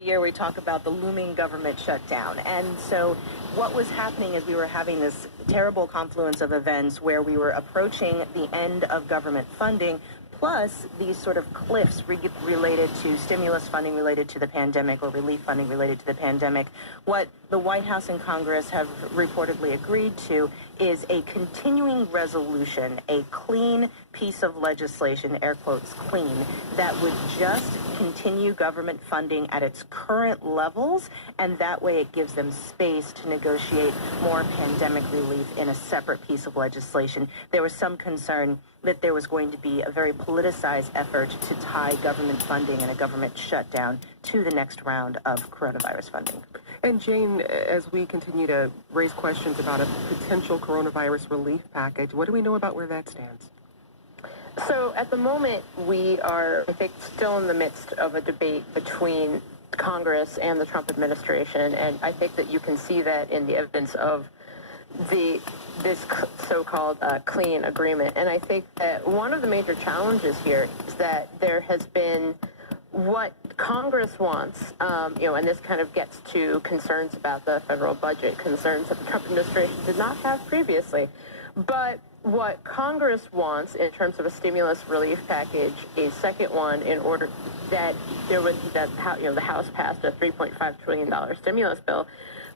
Year we talk about the looming government shutdown. And so what was happening is we were having this terrible confluence of events where we were approaching the end of government funding, plus these sort of cliffs related to stimulus funding related to the pandemic or relief funding related to the pandemic. What the White House and Congress have reportedly agreed to is a continuing resolution, a clean piece of legislation, air quotes clean, that would just continue government funding at its current levels, and that way it gives them space to negotiate more pandemic relief in a separate piece of legislation. There was some concern that there was going to be a very politicized effort to tie government funding and a government shutdown to the next round of coronavirus funding. And Jane, as we continue to raise questions about a potential coronavirus relief package, what do we know about where that stands? So at the moment, we are, I think, still in the midst of a debate between Congress and the Trump administration, and I think that you can see that in the evidence of this so-called clean agreement. And I think that one of the major challenges here is that there has been what Congress wants, and this kind of gets to concerns about the federal budget, concerns that the Trump administration did not have previously. But what Congress wants in terms of a stimulus relief package, a second one, in order that the House passed a $3.5 trillion stimulus bill,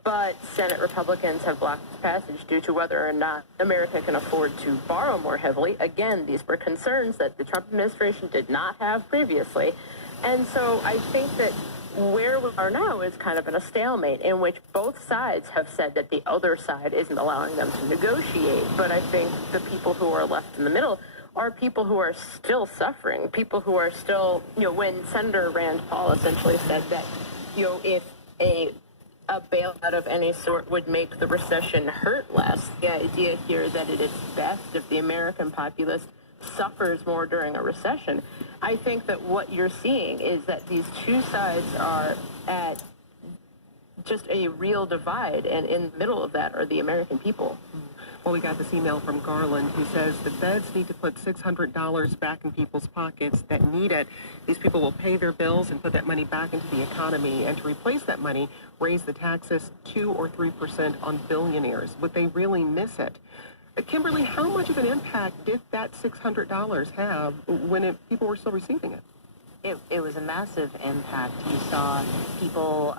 but Senate Republicans have blocked its passage due to whether or not America can afford to borrow more heavily. Again, these were concerns that the Trump administration did not have previously. And so I think that where we are now is kind of in a stalemate in which both sides have said that the other side isn't allowing them to negotiate. But I think the people who are left in the middle are people who are still suffering, people who are still, when Senator Rand Paul essentially said that, if a bailout of any sort would make the recession hurt less, the idea here that it is best if the American populace suffers more during a recession. I think that what you're seeing is that these two sides are at just a real divide, and in the middle of that are the American people. Well, we got this email from Garland who says the feds need to put $600 back in people's pockets that need it. These people will pay their bills and put that money back into the economy, and to replace that money, raise the taxes 2 or 3% on billionaires. Would they really miss it? Kimberly, how much of an impact did that $600 have when people were still receiving it? It was a massive impact. You saw people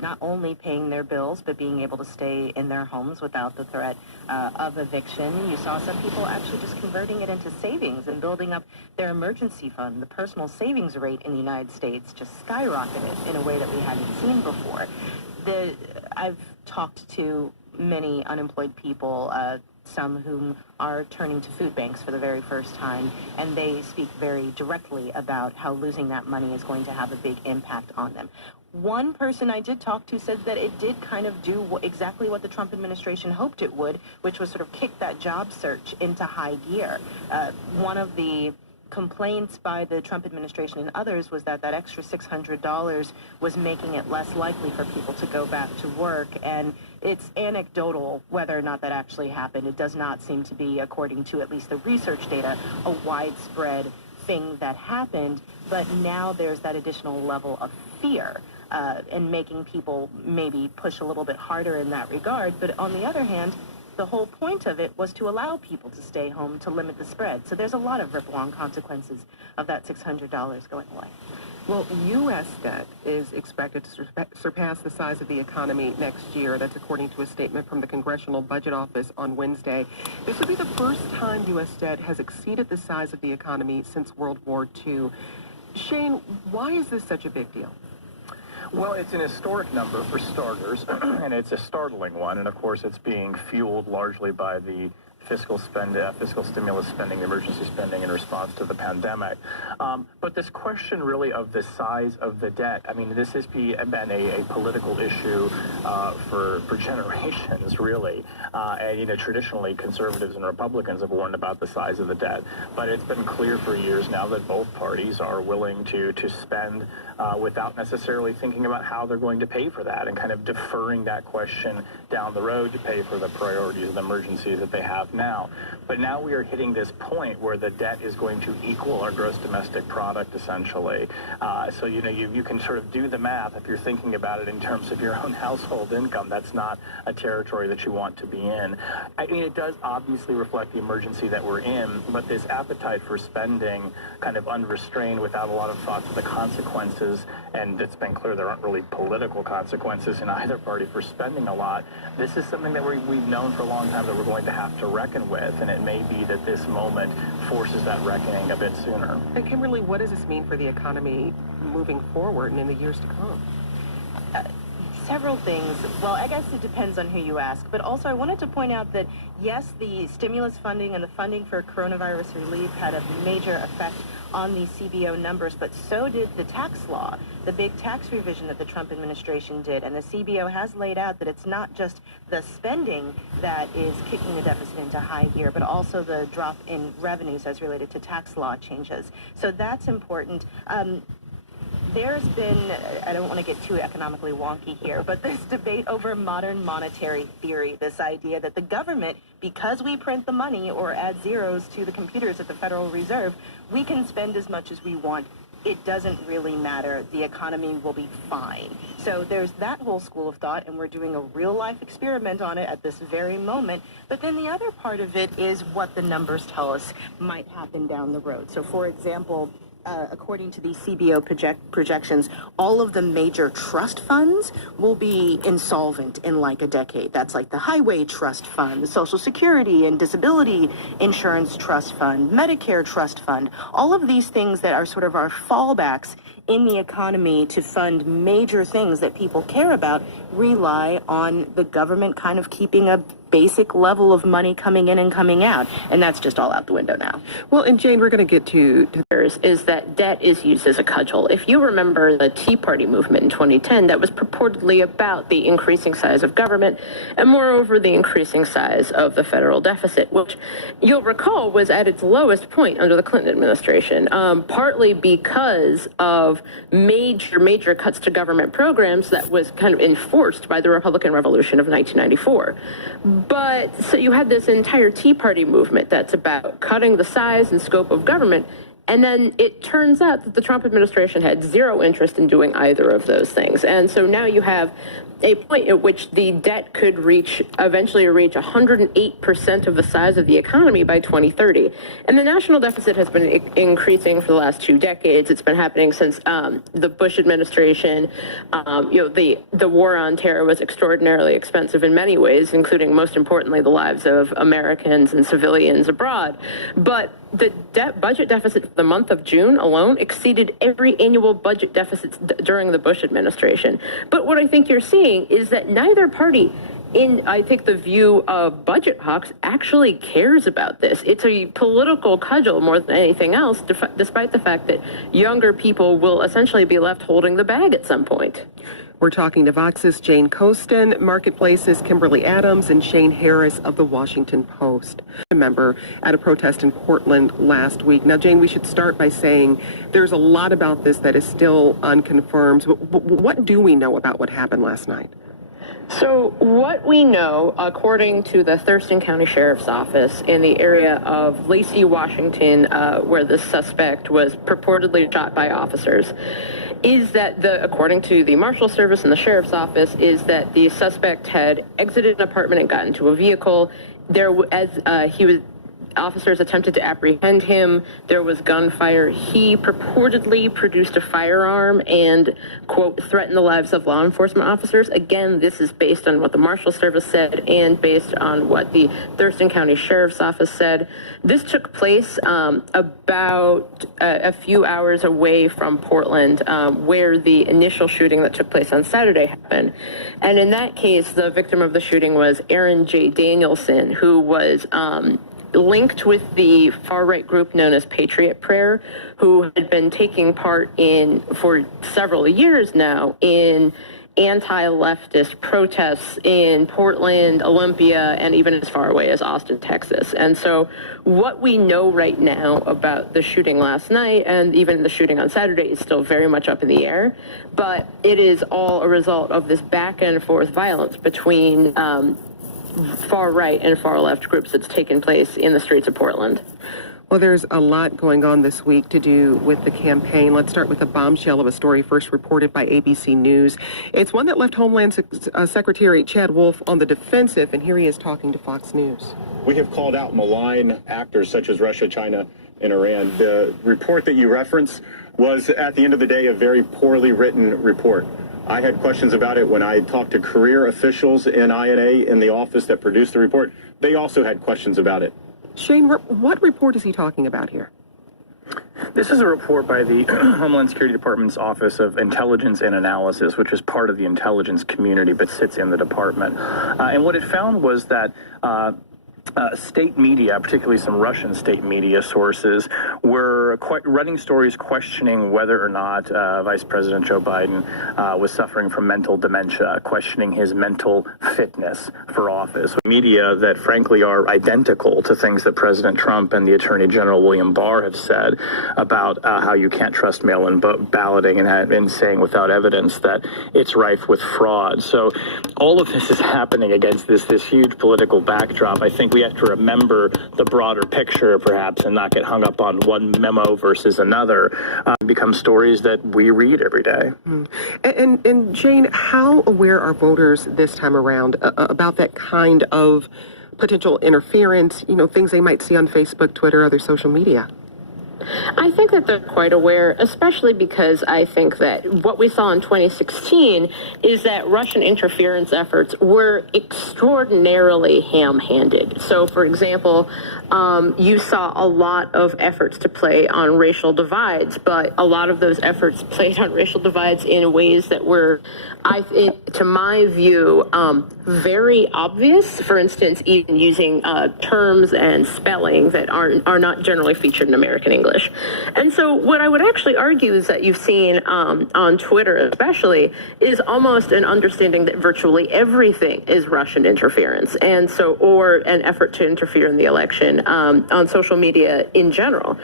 not only paying their bills, but being able to stay in their homes without the threat of eviction. You saw some people actually just converting it into savings and building up their emergency fund. The personal savings rate in the United States just skyrocketed in a way that we hadn't seen before. I've talked to many unemployed people, some whom are turning to food banks for the very first time, and they speak very directly about how losing that money is going to have a big impact on them. One person I did talk to said that it did kind of do exactly what the Trump administration hoped it would, which was sort of kick that job search into high gear. One of the complaints by the Trump administration and others was that extra $600 was making it less likely for people to go back to work, and it's anecdotal whether or not that actually happened. It does not seem to be, according to at least the research data, a widespread thing that happened, but now there's that additional level of fear and making people maybe push a little bit harder in that regard. But on the other hand, the whole point of it was to allow people to stay home to limit the spread. So there's a lot of ripple-on consequences of that $600 going away. Well, U.S. debt is expected to surpass the size of the economy next year. That's according to a statement from the Congressional Budget Office on Wednesday. This would be the first time U.S. debt has exceeded the size of the economy since World War II. Shane, why is this such a big deal? Well, it's an historic number for starters, and it's a startling one. And of course, it's being fueled largely by the fiscal stimulus spending, emergency spending in response to the pandemic. But this question really of the size of the debt, I mean, this has been a political issue for generations, really. And, traditionally, conservatives and Republicans have warned about the size of the debt. But it's been clear for years now that both parties are willing to spend without necessarily thinking about how they're going to pay for that, and kind of deferring that question down the road to pay for the priorities and emergencies that they have now. But now we are hitting this point where the debt is going to equal our gross domestic product, essentially. So, you can sort of do the math if you're thinking about it in terms of your own household income. That's not a territory that you want to be in. I mean, it does obviously reflect the emergency that we're in, but this appetite for spending kind of unrestrained without a lot of thought to the consequences, and it's been clear there aren't really political consequences in either party for spending a lot. This is something that we've known for a long time that we're going to have to reckon with, and it may be that this moment forces that reckoning a bit sooner. And Kimberly, what does this mean for the economy moving forward and in the years to come? Several things. Well, I guess it depends on who you ask. But also, I wanted to point out that, yes, the stimulus funding and the funding for coronavirus relief had a major effect on the CBO numbers, but so did the tax law, the big tax revision that the Trump administration did. And the CBO has laid out that it's not just the spending that is kicking the deficit into high gear, but also the drop in revenues as related to tax law changes. So that's important. There's been, I don't want to get too economically wonky here, but this debate over modern monetary theory, this idea that the government, because we print the money or add zeros to the computers at the Federal Reserve, we can spend as much as we want. It doesn't really matter. The economy will be fine. So there's that whole school of thought, and we're doing a real-life experiment on it at this very moment. But then the other part of it is what the numbers tell us might happen down the road. So, for example, according to the CBO projections, all of the major trust funds will be insolvent in like a decade. That's like the Highway Trust Fund, the Social Security and Disability Insurance Trust Fund, Medicare Trust Fund, all of these things that are sort of our fallbacks in the economy to fund major things that people care about rely on the government kind of keeping a basic level of money coming in and coming out, and that's just all out the window now. Well, and Jane, we're going to get to is that debt is used as a cudgel. If you remember the Tea Party movement in 2010, that was purportedly about the increasing size of government and moreover the increasing size of the federal deficit, which you'll recall was at its lowest point under the Clinton administration, partly because of major cuts to government programs that was kind of enforced by the Republican Revolution of 1994. But so you had this entire Tea Party movement that's about cutting the size and scope of government. And then it turns out that the Trump administration had zero interest in doing either of those things. And so now you have a point at which the debt could eventually reach 108% of the size of the economy by 2030. And the national deficit has been increasing for the last 2 decades. It's been happening since the Bush administration. The war on terror was extraordinarily expensive in many ways, including, most importantly, the lives of Americans and civilians abroad. But the budget deficit for the month of June alone exceeded every annual budget deficit during the Bush administration. But what I think you're seeing is that neither party, in I think the view of budget hawks, actually cares about this. It's a political cudgel more than anything else, despite the fact that younger people will essentially be left holding the bag at some point. We're talking to Vox's Jane Coaston, Marketplace's Kimberly Adams, and Shane Harris of the Washington Post. A member at a protest in Portland last week. Now, Jane, we should start by saying there's a lot about this that is still unconfirmed. What do we know about what happened last night? So what we know, according to the Thurston County Sheriff's Office in the area of Lacey, Washington, where the suspect was purportedly shot by officers, is that according to the Marshal Service and the Sheriff's Office, is that the suspect had exited an apartment and got into a vehicle. Officers attempted to apprehend him. There was gunfire. He purportedly produced a firearm and, quote, threatened the lives of law enforcement officers. Again, this is based on what the Marshal Service said and based on what the Thurston County Sheriff's Office said. This took place about a few hours away from Portland, where the initial shooting that took place on Saturday happened. And in that case, the victim of the shooting was Aaron J. Danielson, who was linked with the far-right group known as Patriot Prayer, who had been taking part for several years now in anti-leftist protests in Portland, Olympia, and even as far away as Austin, Texas. And so what we know right now about the shooting last night and even the shooting on Saturday is still very much up in the air, but it is all a result of this back and forth violence between far right and far left groups that's taken place in the streets of Portland. Well, there's a lot going on this week to do with the campaign. Let's start with a bombshell of a story first reported by ABC News. It's one that left Homeland Secretary Chad Wolf on the defensive, and here he is talking to Fox News. We have called out malign actors such as Russia, China, and Iran. The report that you reference was, at the end of the day, a very poorly written report. I had questions about it when I talked to career officials in INA in the office that produced the report. They also had questions about it. Shane, what report is he talking about here? This is a report by the Homeland Security Department's Office of Intelligence and Analysis, which is part of the intelligence community but sits in the department. And what it found was that state media, particularly some Russian state media sources, were running stories questioning whether or not Vice President Joe Biden was suffering from mental dementia, questioning his mental fitness for office. Media that, frankly, are identical to things that President Trump and the Attorney General William Barr have said about how you can't trust mail-in balloting, and saying without evidence that it's rife with fraud. So all of this is happening against this huge political backdrop. I think we have to remember the broader picture, perhaps, and not get hung up on one memo versus another. Become stories that we read every day. And Jane, how aware are voters this time around about that kind of potential interference, things they might see on Facebook, Twitter, other social media? I think that they're quite aware, especially because I think that what we saw in 2016 is that Russian interference efforts were extraordinarily ham-handed. So, for example, you saw a lot of efforts to play on racial divides, but a lot of those efforts played on racial divides in ways that were, I think, to my view, very obvious. For instance, even using terms and spelling that are not generally featured in American English. And so what I would actually argue is that you've seen on Twitter especially is almost an understanding that virtually everything is Russian interference, and so, or an effort to interfere in the election on social media in general.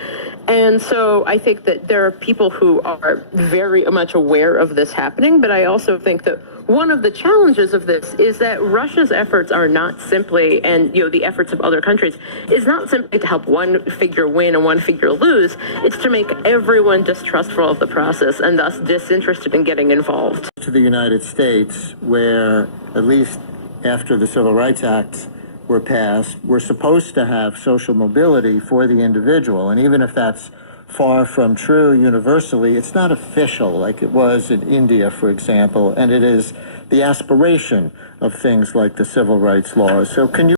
And so I think that there are people who are very much aware of this happening, but I also think that one of the challenges of this is that Russia's efforts are not simply, and the efforts of other countries, is not simply to help one figure win and one figure lose. It's to make everyone distrustful of the process and thus disinterested in getting involved. To the United States, where at least after the Civil Rights Acts were passed, we're supposed to have social mobility for the individual, and even if that's far from true universally, it's not official like it was in India, for example, and it is the aspiration of things like the civil rights laws. So can you